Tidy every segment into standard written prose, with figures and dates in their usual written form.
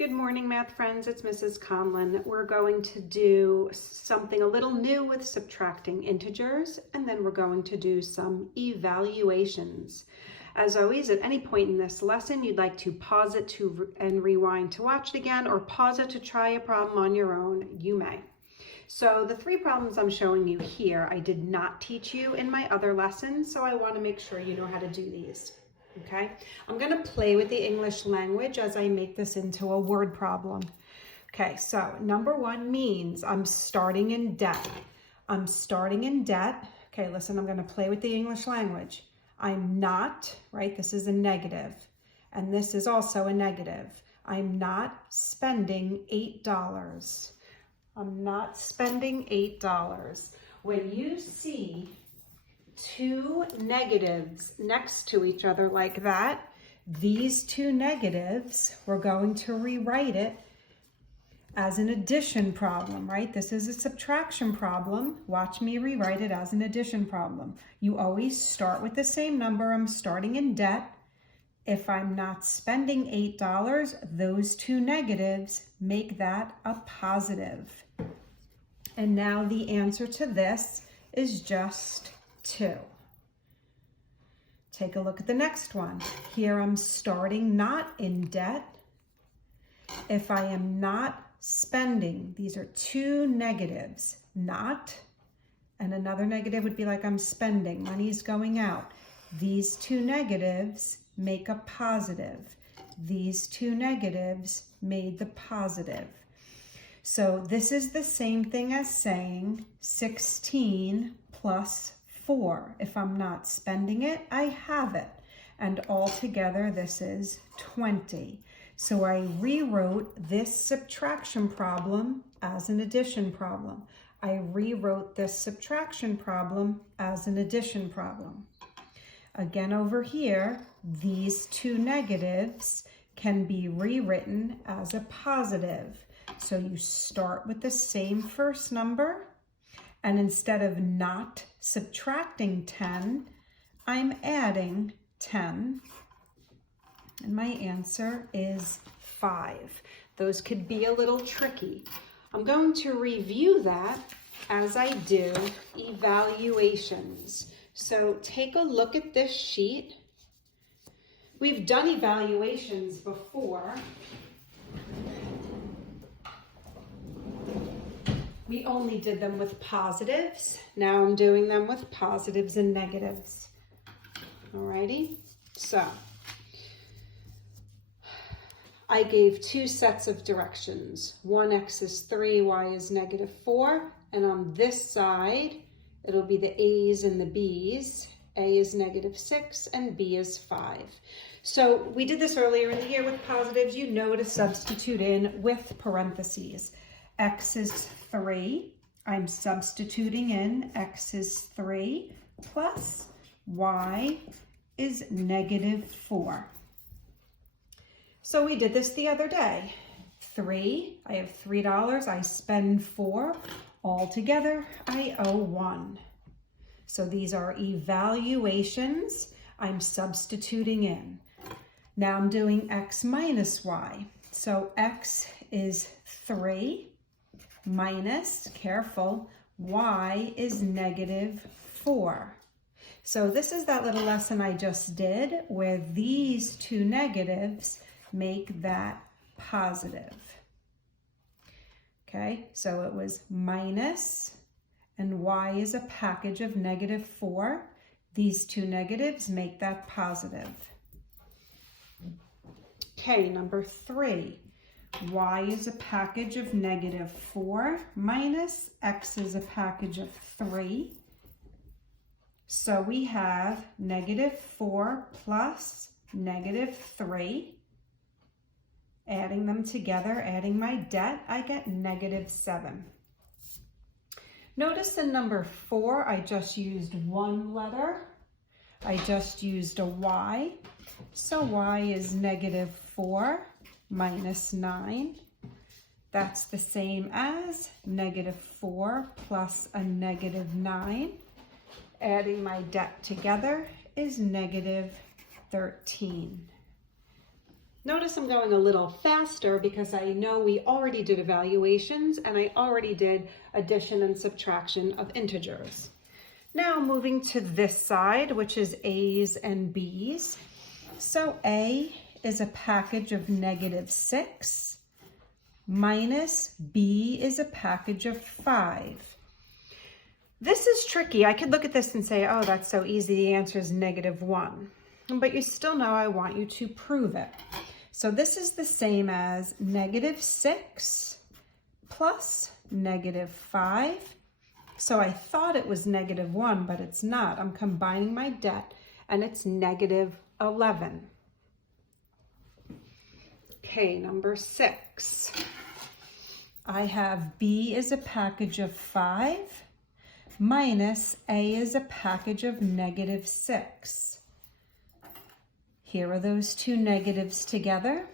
Good morning, math friends. It's Mrs. Conlon. We're going to do something a little new with subtracting integers, and then we're going to do some evaluations. As always, at any point in this lesson, you'd like to pause it and rewind to watch it again, or pause it to try a problem on your own, you may. So the three problems I'm showing you here, I did not teach you in my other lessons, so I want to make sure you know how to do these. Okay, I'm going to play with the English language as I make this into a word problem. Okay, so number one means I'm starting in debt. I'm starting in debt. Okay, listen, I'm going to play with the English language. I'm not, right? This is a negative, and this is also a negative. I'm not spending $8. I'm not spending $8. When you see two negatives next to each other like that, these two negatives, we're going to rewrite it as an addition problem, right? This is a subtraction problem. Watch me rewrite it as an addition problem. You always start with the same number. I'm starting in debt. If I'm not spending $8, those two negatives make that a positive. And now the answer to this is just 2. Take a look at the next one. Here I'm starting not in debt. If I am not spending, these are two negatives, not, and another negative would be like I'm spending, money's going out. These two negatives make a positive. These two negatives made the positive. So this is the same thing as saying 16 plus 4. If I'm not spending it, I have it. And altogether, this is 20. So I rewrote this subtraction problem as an addition problem. I rewrote this subtraction problem as an addition problem. Again, over here, these two negatives can be rewritten as a positive. So you start with the same first number, and instead of not subtracting 10, I'm adding 10. And my answer is 5. Those could be a little tricky. I'm going to review that as I do evaluations. So take a look at this sheet. We've done evaluations before. We only did them with positives. Now I'm doing them with positives and negatives. Alrighty, so I gave two sets of directions. One x is 3, y is -4, and on this side, it'll be the a's and the b's. A is -6 and b is 5. So we did this earlier in the year with positives. You know to substitute in with parentheses. X is 3, I'm substituting in x is 3 plus y is -4. So we did this the other day. 3, I have $3, I spend 4. Altogether, I owe 1. So these are evaluations. I'm substituting in. Now I'm doing x minus y. So x is 3 minus, careful, y is -4. So this is that little lesson I just did where these two negatives make that positive. Okay, so it was minus, and y is a package of -4. These two negatives make that positive. Okay, number 3. Y is a package of -4 minus x is a package of 3. So we have -4 plus -3. Adding them together, adding my debt, I get -7. Notice in number 4, I just used one letter. I just used a y. So y is -4 minus 9. That's the same as -4 plus a -9. Adding my debt together is -13. Notice I'm going a little faster because I know we already did evaluations and I already did addition and subtraction of integers. Now moving to this side, which is A's and B's. So A is a package of -6 minus B is a package of 5. This is tricky. I could look at this and say, oh, that's so easy. The answer is -1. But you still know I want you to prove it. So this is the same as -6 plus -5. So I thought it was -1, but it's not. I'm combining my debt, and it's -11. Okay, number 6. I have B is a package of 5 minus A is a package of -6. Here are those two negatives together.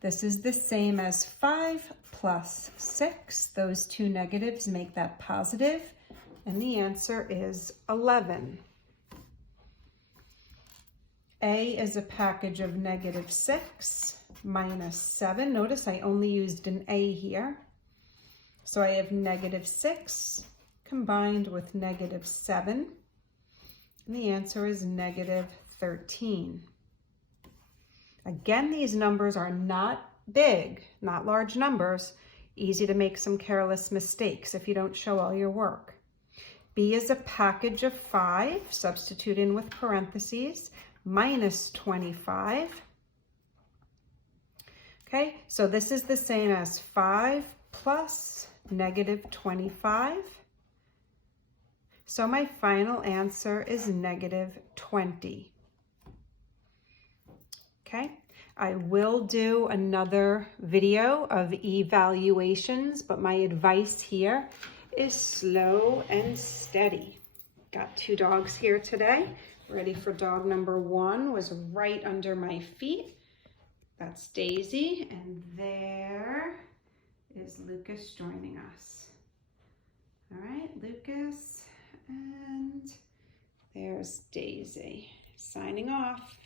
This is the same as 5 plus 6. Those two negatives make that positive, and the answer is 11. A is a package of -6 minus 7. Notice I only used an A here. So I have -6 combined with -7, and the answer is -13. Again, these numbers are not big, not large numbers. Easy to make some careless mistakes if you don't show all your work. B is a package of 5, substitute in with parentheses, minus 25. Okay, so this is the same as 5 plus -25. So my final answer is -20. Okay, I will do another video of evaluations, but my advice here is slow and steady. Got 2 dogs here today. Ready for dog number 1 was right under my feet. That's Daisy, and there is Lucas joining us. All right, Lucas, and there's Daisy. Signing off.